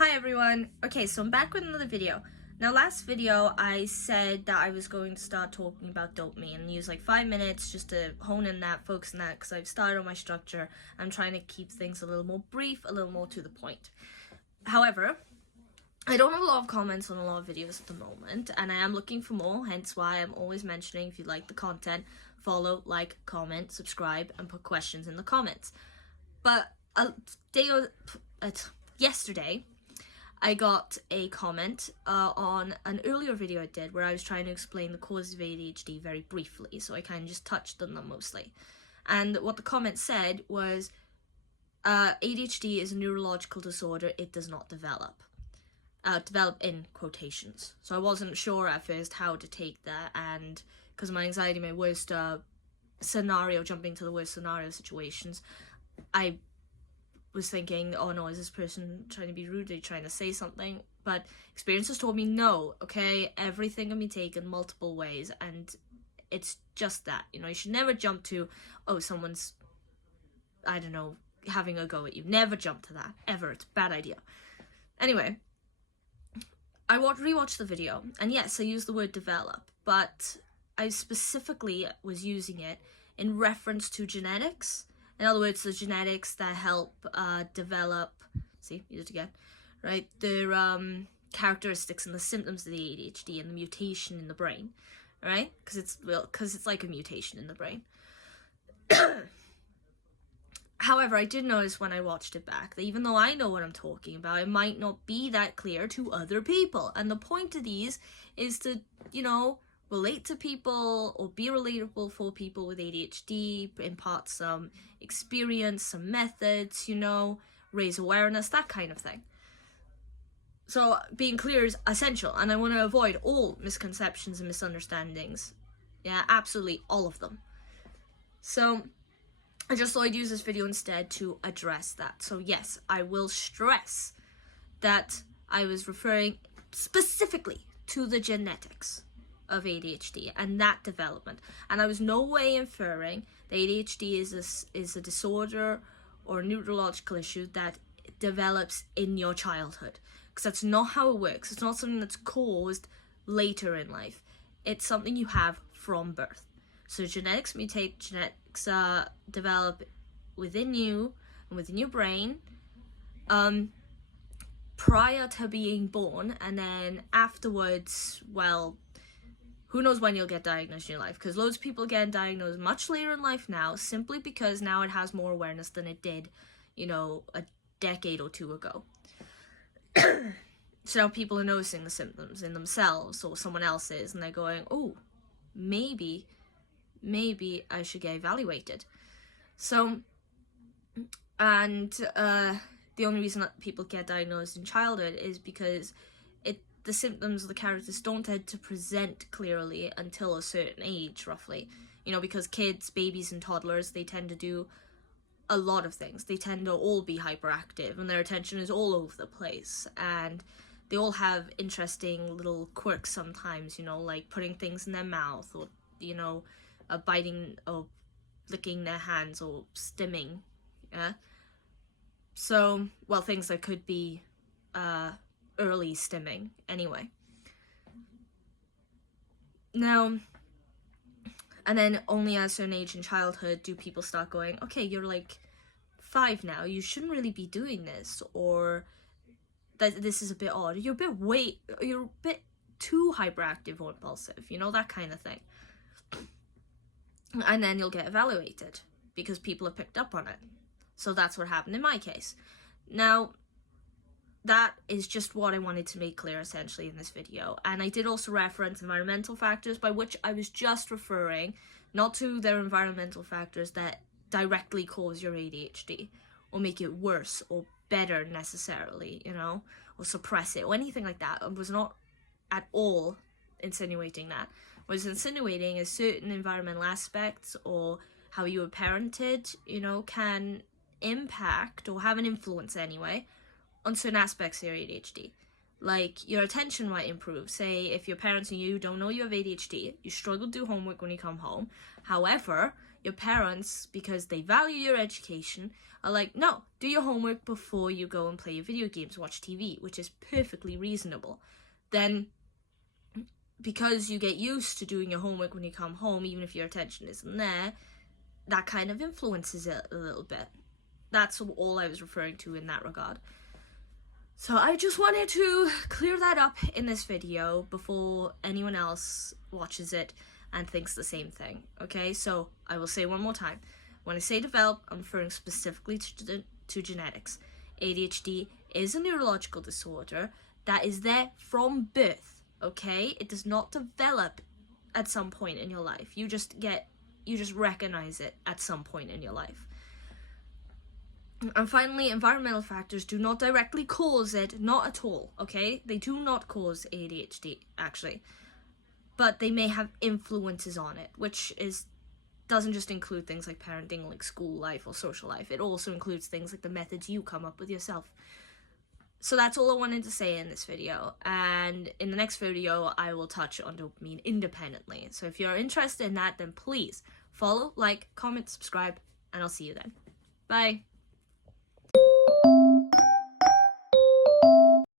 Hi everyone. Okay, so I'm back with another video. Now last video I said that I was going to start talking about dopamine and use like 5 minutes just to hone in that, focus on that, because I've started on my structure. I'm trying to keep things a little more brief, a little more to the point. However, I don't have a lot of comments on a lot of videos at the moment, and I am looking for more, hence why I'm always mentioning if you like the content, follow, like, comment, subscribe, and put questions in the comments. But yesterday, I got a comment on an earlier video I did where I was trying to explain the causes of ADHD very briefly, so I kind of just touched on them mostly. And what the comment said was, ADHD is a neurological disorder, it does not develop. Develop in quotations. So I wasn't sure at first how to take that, and because of my anxiety, my worst scenario, jumping to the worst scenario situations, I was thinking, oh no, is this person trying to be rude? Are they trying to say something? But experience has told me no, okay? Everything can be taken multiple ways, and it's just that. You know, you should never jump to, oh, someone's, I don't know, having a go at you. Never jump to that, ever. It's a bad idea. Anyway, I rewatched the video, and yes, I used the word develop, but I specifically was using it in reference to genetics. In other words, the genetics that help develop, see, use it again, right, their characteristics and the symptoms of the ADHD and the mutation in the brain, right? Because it's like a mutation in the brain. However, I did notice when I watched it back that even though I know what I'm talking about, it might not be that clear to other people. And the point of these is to, you know, relate to people or be relatable for people with ADHD, impart some experience, some methods, you know, raise awareness, that kind of thing. So being clear is essential, and I want to avoid all misconceptions and misunderstandings. Yeah, absolutely all of them. So I just thought I'd use this video instead to address that. So yes, I will stress that I was referring specifically to the genetics of ADHD and that development, and I was no way inferring that ADHD is a disorder or a neurological issue that develops in your childhood, because that's not how it works. It's not something that's caused later in life. It's something you have from birth. So genetics mutate, genetics develop within you and within your brain prior to being born, and then afterwards, well, who knows when you'll get diagnosed in your life, because loads of people get diagnosed much later in life now, simply because now it has more awareness than it did, you know, a decade or two ago. So now people are noticing the symptoms in themselves or someone else's, and they're going, oh, maybe I should get evaluated. So, and the only reason that people get diagnosed in childhood is because the symptoms, the characters don't tend to present clearly until a certain age, roughly. You know, because kids, babies and toddlers, they tend to do a lot of things. They tend to all be hyperactive, and their attention is all over the place, and they all have interesting little quirks sometimes, you know, like putting things in their mouth, or, you know, biting or licking their hands, or stimming, yeah? So, well, things that could be early stimming, anyway. Now, and then only at a certain age in childhood do people start going, okay, you're like 5 now, you shouldn't really be doing this, or that this is a bit odd, you're a bit too hyperactive or impulsive, you know, that kind of thing. And then you'll get evaluated because people have picked up on it. So that's what happened in my case. Now, that is just what I wanted to make clear essentially in this video. And I did also reference environmental factors, by which I was just referring not to their environmental factors that directly cause your ADHD or make it worse or better necessarily, you know, or suppress it or anything like that. I was not at all insinuating that. What I was insinuating is certain environmental aspects or how you were parented, you know, can impact or have an influence anyway on certain aspects of your ADHD. Like, your attention might improve. Say, if your parents and you don't know you have ADHD, you struggle to do homework when you come home. However, your parents, because they value your education, are like, no, do your homework before you go and play your video games, watch TV, which is perfectly reasonable. Then, because you get used to doing your homework when you come home, even if your attention isn't there, that kind of influences it a little bit. That's all I was referring to in that regard. So I just wanted to clear that up in this video before anyone else watches it and thinks the same thing. Okay, so I will say one more time. When I say develop, I'm referring specifically to genetics. ADHD is a neurological disorder that is there from birth. Okay, it does not develop at some point in your life. You just recognize it at some point in your life. And finally, environmental factors do not directly cause it, not at all, okay? They do not cause ADHD, actually. But they may have influences on it, which doesn't just include things like parenting, like school life or social life. It also includes things like the methods you come up with yourself. So that's all I wanted to say in this video. And in the next video, I will touch on dopamine independently. So if you're interested in that, then please follow, like, comment, subscribe, and I'll see you then. Bye.